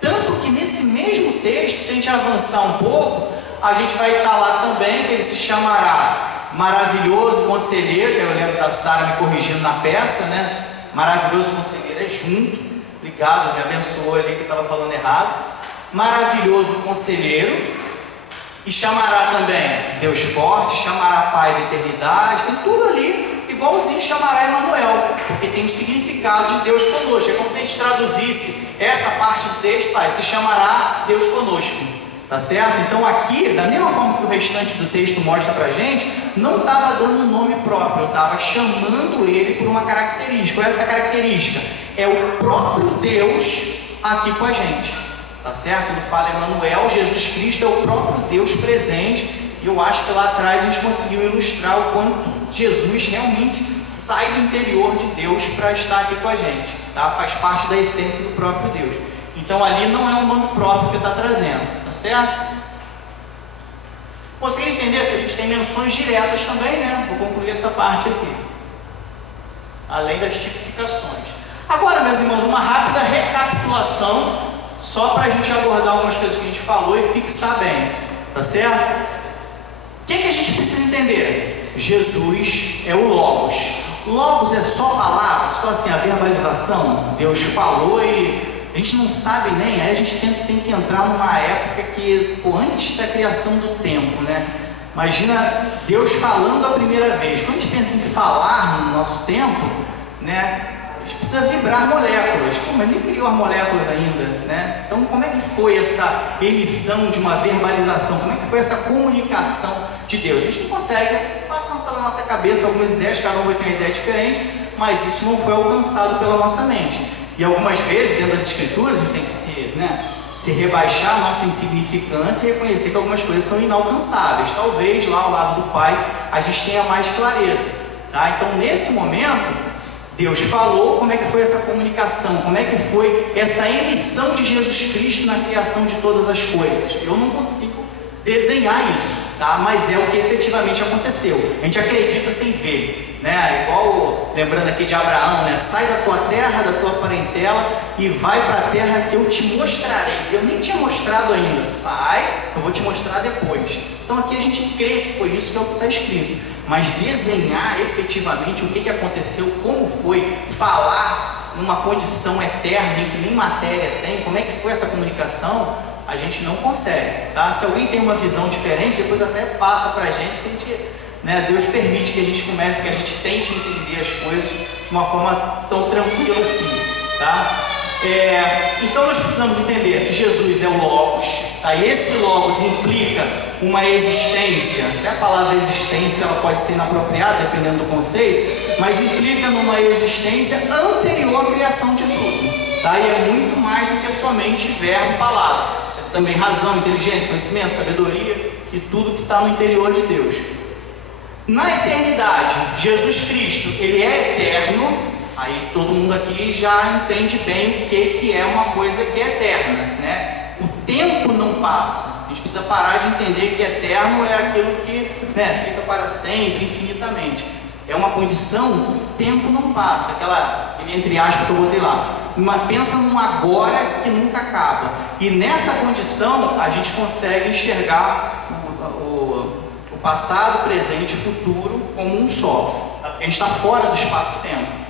Tanto que nesse mesmo texto, se a gente avançar um pouco, a gente vai estar lá também que ele se chamará Maravilhoso Conselheiro. Eu lembro da Sara me corrigindo na peça, né? Maravilhoso Conselheiro é junto. Obrigado, me abençoou ali que eu estava falando errado. maravilhoso conselheiro, e chamará também Deus forte, chamará Pai da eternidade, tem tudo ali, igualzinho chamará Emanuel, porque tem o significado de Deus conosco. É como se a gente traduzisse essa parte do texto, se chamará Deus conosco, tá certo? Então aqui, da mesma forma que o restante do texto mostra pra gente, não estava dando um nome próprio, eu estava chamando ele por uma característica. Qual é essa característica? É o próprio Deus aqui com a gente. Tá certo? Quando fala Emanuel, Jesus Cristo é o próprio Deus presente. E eu acho que lá atrás a gente conseguiu ilustrar o quanto Jesus realmente sai do interior de Deus para estar aqui com a gente, tá? Faz parte da essência do próprio Deus. Então ali não é um nome próprio que está trazendo, tá certo? Conseguiram entender que a gente tem menções diretas também, né? Vou concluir essa parte aqui, além das tipificações. Agora, meus irmãos, uma rápida recapitulação, só para a gente abordar algumas coisas que a gente falou e fixar bem, tá certo? O que a gente precisa entender? Jesus é o Logos. Logos é só palavra, só assim a verbalização. Deus falou e a gente não sabe nem, aí a gente tem que entrar numa época que, antes da criação do tempo, né? Imagina Deus falando a primeira vez. Quando a gente pensa em falar no nosso tempo, né? A gente precisa vibrar moléculas. Mas nem criou as moléculas ainda, né? Então, como é que foi essa emissão de uma verbalização? Como é que foi essa comunicação de Deus? A gente não consegue, passando pela nossa cabeça algumas ideias, cada um vai ter uma ideia diferente, mas isso não foi alcançado pela nossa mente. E algumas vezes, dentro das Escrituras, a gente tem que se rebaixar a nossa insignificância e reconhecer que algumas coisas são inalcançáveis. Talvez lá ao lado do Pai a gente tenha mais clareza, tá? Então, nesse momento, Deus falou. Como é que foi essa comunicação? Como é que foi essa emissão de Jesus Cristo na criação de todas as coisas? Eu não consigo desenhar isso, tá? Mas é o que efetivamente aconteceu. A gente acredita sem ver, né? Igual, lembrando aqui de Abraão, né? Sai da tua terra, da tua parentela e vai para a terra que eu te mostrarei. Eu nem tinha mostrado ainda. Sai, eu vou te mostrar depois. Então aqui a gente crê que foi isso, que é o que está escrito. Mas desenhar efetivamente o que aconteceu, como foi falar numa condição eterna em que nem matéria tem, como é que foi essa comunicação, a gente não consegue, tá? Se alguém tem uma visão diferente, depois até passa para a gente, que a gente, né, Deus permite que a gente comece, que a gente tente entender as coisas de uma forma tão tranquila assim, tá? Então nós precisamos entender que Jesus é o Logos, tá? E esse Logos implica uma existência. Até a palavra existência ela pode ser inapropriada dependendo do conceito, mas implica numa existência anterior à criação de tudo, tá? E é muito mais do que somente verbo, palavra. É também razão, inteligência, conhecimento, sabedoria e tudo que está no interior de Deus. Na eternidade, Jesus Cristo, ele é eterno. Aí todo mundo aqui já entende bem o que é uma coisa que é eterna, né? O tempo não passa. A gente precisa parar de entender que eterno é aquilo que, né, fica para sempre, infinitamente. É uma condição que o tempo não passa. Aquele entre aspas que eu botei lá. Pensa num agora que nunca acaba. E nessa condição a gente consegue enxergar o passado, presente e futuro como um só. A gente está fora do espaço-tempo.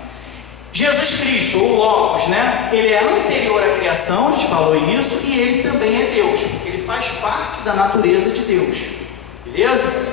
Jesus Cristo, ou Logos, né? Ele é anterior à criação, a gente falou isso, e ele também é Deus, porque ele faz parte da natureza de Deus, beleza?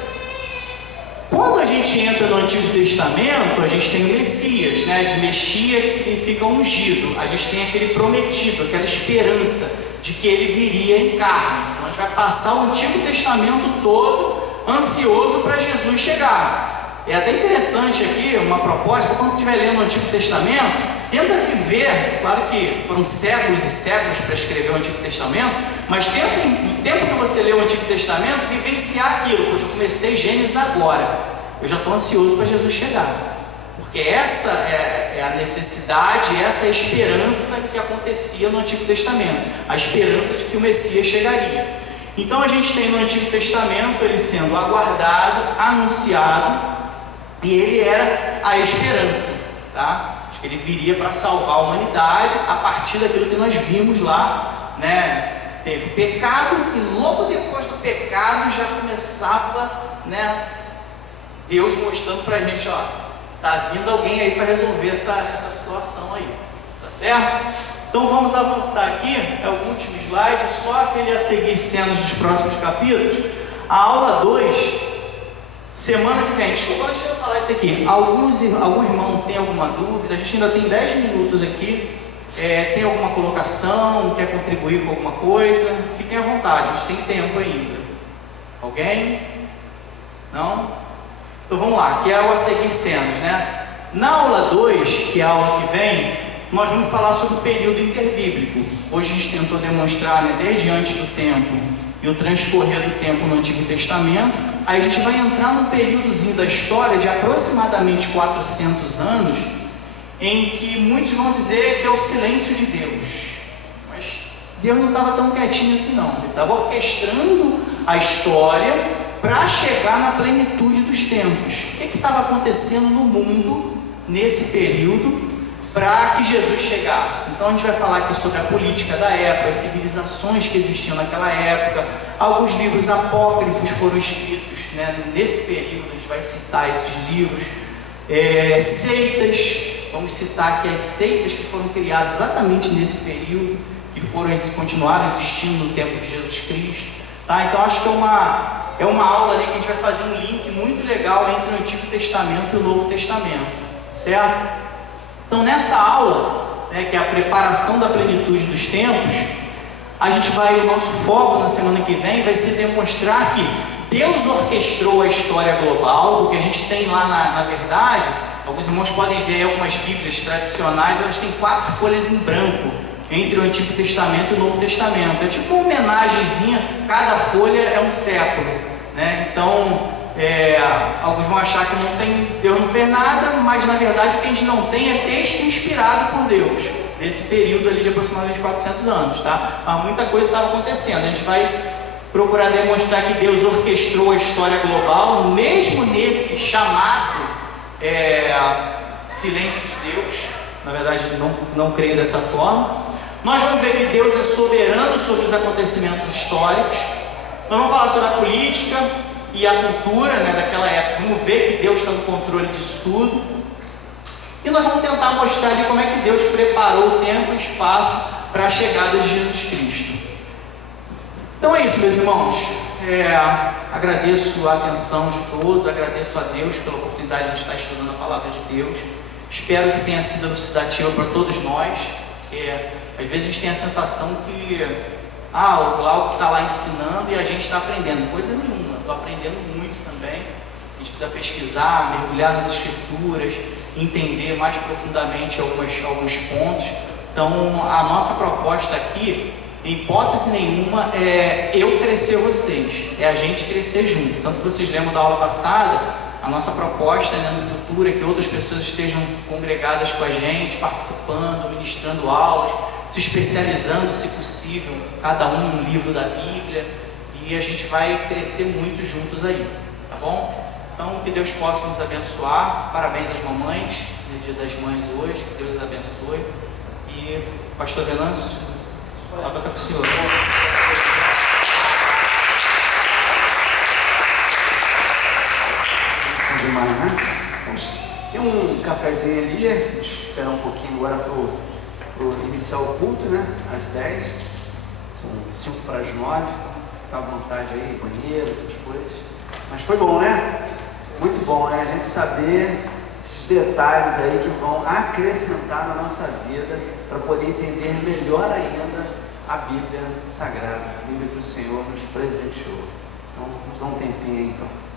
Quando a gente entra no Antigo Testamento, a gente tem o Messias, né? De Mexia, que significa ungido. A gente tem aquele prometido, aquela esperança de que ele viria em carne. Então a gente vai passar o Antigo Testamento todo ansioso para Jesus chegar. É até interessante aqui uma proposta, para quando estiver lendo o Antigo Testamento, tenta viver, claro que foram séculos e séculos para escrever o Antigo Testamento, mas tenta, no tempo que você lê o Antigo Testamento, vivenciar aquilo. Eu já comecei Gênesis agora, eu já estou ansioso para Jesus chegar, porque essa é a necessidade, essa é a esperança que acontecia no Antigo Testamento, a esperança de que o Messias chegaria. Então a gente tem no Antigo Testamento ele sendo aguardado, anunciado, e ele era a esperança, tá? Acho que ele viria para salvar a humanidade a partir daquilo que nós vimos lá, né? Teve o pecado e logo depois do pecado já começava, né? Deus mostrando para a gente, ó, tá vindo alguém aí para resolver essa situação aí, tá certo? Então vamos avançar aqui, é o último slide, só aquele a seguir cenas dos próximos capítulos. A aula 2, semana que vem. Desculpa, antes de eu falar isso aqui, algum irmão tem alguma dúvida? A gente ainda tem 10 minutos aqui. Tem alguma colocação, quer contribuir com alguma coisa? Fiquem à vontade, a gente tem tempo ainda. Alguém? Não? Então vamos lá, que é a seguir cenas, né? Na aula 2, que é a aula que vem, nós vamos falar sobre o período interbíblico. Hoje a gente tentou demonstrar, né, desde antes do tempo e o transcorrer do tempo no Antigo Testamento. Aí a gente vai entrar num períodozinho da história de aproximadamente 400 anos, em que muitos vão dizer que é o silêncio de Deus. Mas Deus não estava tão quietinho assim não. Ele estava orquestrando a história para chegar na plenitude dos tempos. O que estava acontecendo no mundo nesse período para que Jesus chegasse? Então a gente vai falar aqui sobre a política da época, as civilizações que existiam naquela época. Alguns livros apócrifos foram escritos, né, nesse período, a gente vai citar esses livros. Seitas, vamos citar aqui as seitas que foram criadas exatamente nesse período, que continuaram existindo no tempo de Jesus Cristo. Tá? Então acho que é uma aula ali que a gente vai fazer um link muito legal entre o Antigo Testamento e o Novo Testamento, certo? Então nessa aula, né, que é a preparação da plenitude dos tempos, o nosso foco na semana que vem vai ser demonstrar que Deus orquestrou a história global. O que a gente tem lá na verdade, alguns irmãos podem ver algumas bíblias tradicionais, elas têm 4 folhas em branco entre o Antigo Testamento e o Novo Testamento. É tipo uma homenagenzinha, cada folha é um século, né? Então alguns vão achar que Deus não fez nada, mas na verdade o que a gente não tem é texto inspirado por Deus, nesse período ali de aproximadamente 400 anos, tá? Mas muita coisa estava acontecendo. A gente vai procurar demonstrar que Deus orquestrou a história global, mesmo nesse chamado silêncio de Deus. Na verdade, não creio dessa forma. Nós vamos ver que Deus é soberano sobre os acontecimentos históricos. Nós vamos falar sobre a política e a cultura, né, daquela época. Vamos ver que Deus está no controle disso tudo. E nós vamos tentar mostrar ali como é que Deus preparou o tempo e o espaço para a chegada de Jesus Cristo. Então é isso, meus irmãos. Agradeço a atenção de todos, agradeço a Deus pela oportunidade de a gente estar estudando a palavra de Deus. Espero que tenha sido elucidativa para todos nós. Às vezes a gente tem a sensação que o Glauco está lá ensinando e a gente está aprendendo. Coisa nenhuma, estou aprendendo muito também. A gente precisa pesquisar, mergulhar nas escrituras, entender mais profundamente alguns pontos. Então a nossa proposta aqui, em hipótese nenhuma, é eu crescer vocês, é a gente crescer junto. Tanto que vocês lembram da aula passada, a nossa proposta, né, no futuro é que outras pessoas estejam congregadas com a gente, participando, ministrando aulas, se especializando, se possível, cada um num livro da Bíblia, e a gente vai crescer muito juntos aí, tá bom? Então, que Deus possa nos abençoar. Parabéns às mamães, no Dia das Mães hoje, que Deus os abençoe. E, Pastor Venâncio, a palavra está com o senhor. Demais, né? Tem um cafezinho ali, deixa eu esperar um pouquinho agora para iniciar o culto, né? Às 10, são 5 para as 9, fica à vontade aí, banheiro, essas coisas. Mas foi bom, né? Muito bom, né? A gente saber esses detalhes aí que vão acrescentar na nossa vida para poder entender melhor ainda a Bíblia Sagrada, a Bíblia que o Senhor nos presenteou. Então, vamos dar um tempinho aí então.